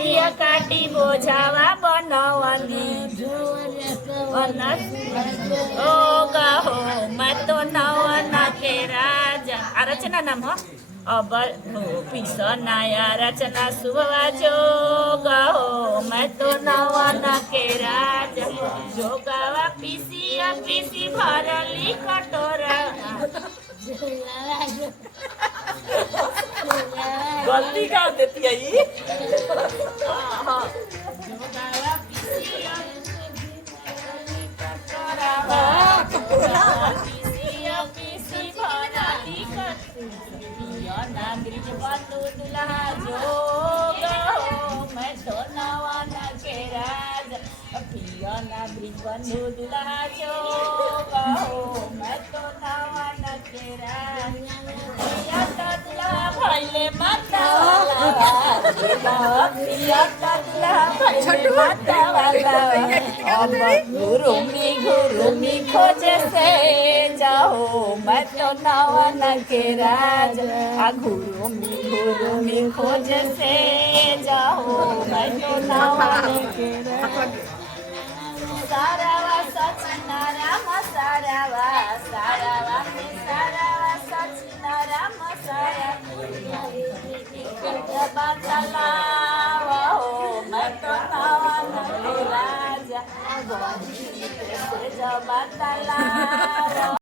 दिया काटी बोझावा बनवनी ओ गहो मैं तो नवन के राजा रचना नाम हो अब पिस नया रचना सुबह जो गहो मैं तो नवन के राजा जो गावा पीसी भरली कटोरा गलती कर देती है ये मैं तो नवन के राजा बंधु दुल्हा जो मैं तो नवन के राजा भैले माता गुरुमी खोजे से जाओ मैं तो नवन के राजा गुरुमी खोजे से जाओ मैं तो नवन के राजा सारावा सचिन राम सारावा सचिन राम सारा मैं तो नवन के राजा जब